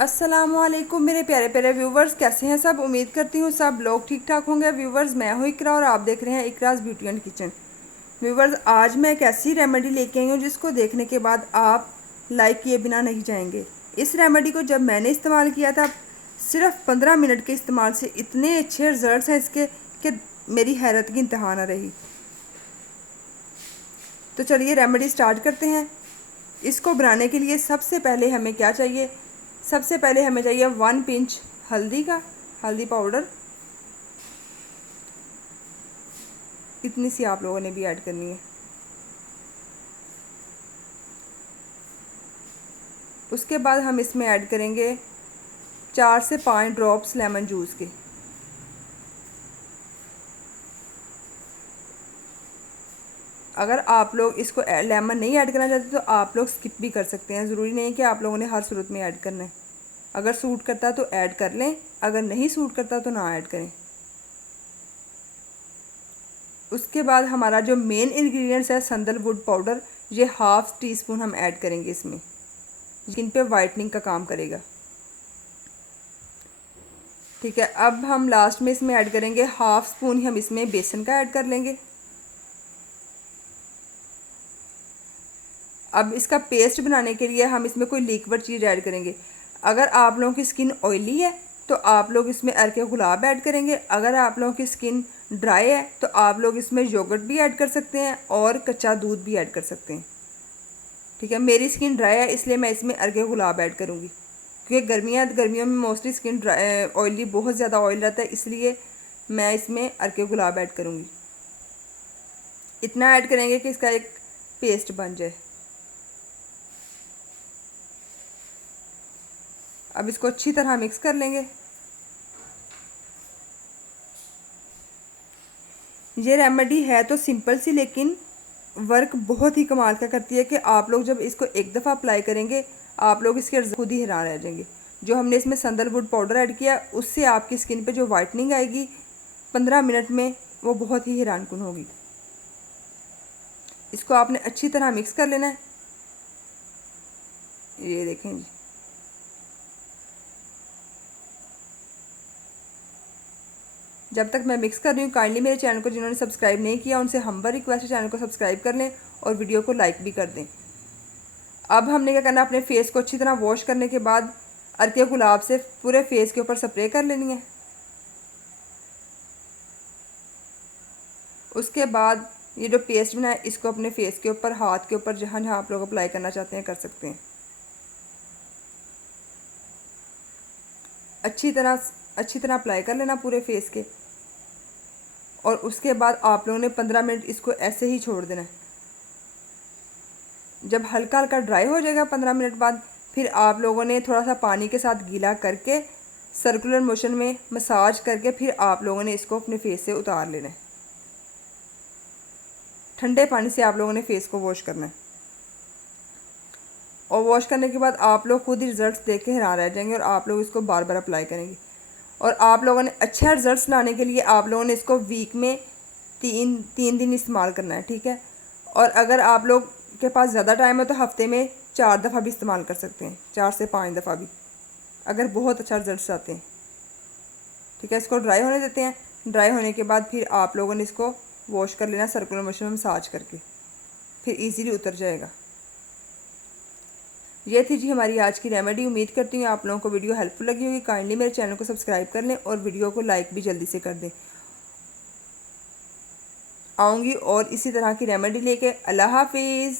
अस्सलामुअलैकुम मेरे प्यारे प्यारे व्यूवर्स, कैसे हैं सब। उम्मीद करती हूँ सब लोग ठीक ठाक होंगे। व्यूवर्स, मैं हूँ इकरा और आप देख रहे हैं Ikraj beauty and kitchen. Viewers, आज मैं एक ऐसी रेमेडी लेके आई हूँ जिसको देखने के बाद आप लाइक किए बिना नहीं जाएंगे। इस रेमेडी को जब मैंने इस्तेमाल किया था, सिर्फ 15 मिनट के इस्तेमाल से इतने अच्छे रिजल्ट हैं इसके कि मेरी हैरत की इंतहा न रही। तो चलिए रेमेडी स्टार्ट करते हैं। इसको बनाने के लिए सबसे पहले हमें क्या चाहिए, सबसे पहले हमें चाहिए 1 पिंच हल्दी पाउडर। इतनी सी आप लोगों ने भी ऐड करनी है। उसके बाद हम इसमें ऐड करेंगे 4 से 5 ड्रॉप्स लेमन जूस के। अगर आप लोग इसको लेमन नहीं ऐड करना चाहते तो आप लोग स्किप भी कर सकते हैं। ज़रूरी नहीं कि आप लोगों ने हर सूरत में ऐड करना है। अगर सूट करता तो ऐड कर लें, अगर नहीं सूट करता तो ना ऐड करें। उसके बाद हमारा जो मेन इंग्रेडिएंट्स है संदलवुड पाउडर, ये हाफ टी स्पून हम ऐड करेंगे इसमें। स्किन पे वाइटनिंग का काम करेगा। ठीक है, अब हम लास्ट में इसमें ऐड करेंगे हाफ स्पून ही हम इसमें बेसन का ऐड कर लेंगे। अब इसका पेस्ट बनाने के लिए हम इसमें कोई लिक्विड चीज़ ऐड करेंगे। अगर आप लोगों की स्किन ऑयली है तो आप लोग इसमें अर्के गुलाब ऐड करेंगे। अगर आप लोगों की स्किन ड्राई है तो आप लोग इसमें योगर्ट भी ऐड कर सकते हैं और कच्चा दूध भी ऐड कर सकते हैं। ठीक है, मेरी स्किन ड्राई है इसलिए मैं इसमें अर्के गुलाब ऐड करूँगी, क्योंकि गर्मियों में मोस्टली स्किन ऑयली, बहुत ज़्यादा ऑयल रहता है, इसलिए मैं इसमें अर्के गुलाब ऐड करूँगी। इतना ऐड करेंगे कि इसका एक पेस्ट बन जाए। अब इसको अच्छी तरह मिक्स कर लेंगे। ये रेमेडी है तो सिंपल सी, लेकिन वर्क बहुत ही कमाल का करती है कि आप लोग जब इसको एक दफ़ा अप्लाई करेंगे आप लोग इसके खुद ही हैरान रह जाएंगे। जो हमने इसमें संदलवुड पाउडर ऐड किया उससे आपकी स्किन पे जो वाइटनिंग आएगी 15 मिनट में, वो बहुत ही हैरानकुन होगी। इसको आपने अच्छी तरह मिक्स कर लेना है। ये देखें जी, जब तक मैं मिक्स कर रही हूँ काइंडली मेरे चैनल को जिन्होंने सब्सक्राइब नहीं किया उनसे हम्बर रिक्वेस्ट है, चैनल को सब्सक्राइब कर लें और वीडियो को लाइक भी कर दें। अब हमने क्या करना, अपने फेस को अच्छी तरह वॉश करने के बाद अर्के गुलाब से पूरे फेस के ऊपर स्प्रे कर लेनी है। उसके बाद ये जो पेस्ट बनाया इसको अपने फेस के ऊपर, हाथ के ऊपर, जहाँ जहाँ आप लोग अप्लाई करना चाहते हैं कर सकते हैं। अच्छी तरह अप्लाई कर लेना पूरे फेस के। और उसके बाद आप लोगों ने 15 मिनट इसको ऐसे ही छोड़ देना है। जब हल्का हल्का ड्राई हो जाएगा 15 मिनट बाद, फिर आप लोगों ने थोड़ा सा पानी के साथ गीला करके सर्कुलर मोशन में मसाज करके फिर आप लोगों ने इसको अपने फेस से उतार लेना है। ठंडे पानी से आप लोगों ने फेस को वॉश करना है। और वॉश करने के बाद आप लोग खुद ही रिजल्ट्स देख के हैरान रह जाएंगे और आप लोग इसको बार बार अप्लाई करेंगे। और आप लोगों ने अच्छा रिजल्ट्स लाने के लिए आप लोगों ने इसको वीक में तीन दिन इस्तेमाल करना है। ठीक है, और अगर आप लोग के पास ज़्यादा टाइम है तो हफ्ते में 4 दफ़ा भी इस्तेमाल कर सकते हैं, 4 से 5 दफ़ा भी, अगर बहुत अच्छा रिजल्ट्स आते हैं। ठीक है, इसको ड्राई होने देते हैं। ड्राई होने के बाद फिर आप लोगों ने इसको वॉश कर लेना सर्कुलर मोशन में मसाज करके, फिर ईजीली उतर जाएगा। ये थी जी हमारी आज की रेमेडी। उम्मीद करती हूँ आप लोगों को वीडियो हेल्पफुल लगी होगी। काइंडली मेरे चैनल को सब्सक्राइब कर लें और वीडियो को लाइक भी जल्दी से कर दें। आऊँगी और इसी तरह की रेमेडी लेके। अल्लाह हाफिज़।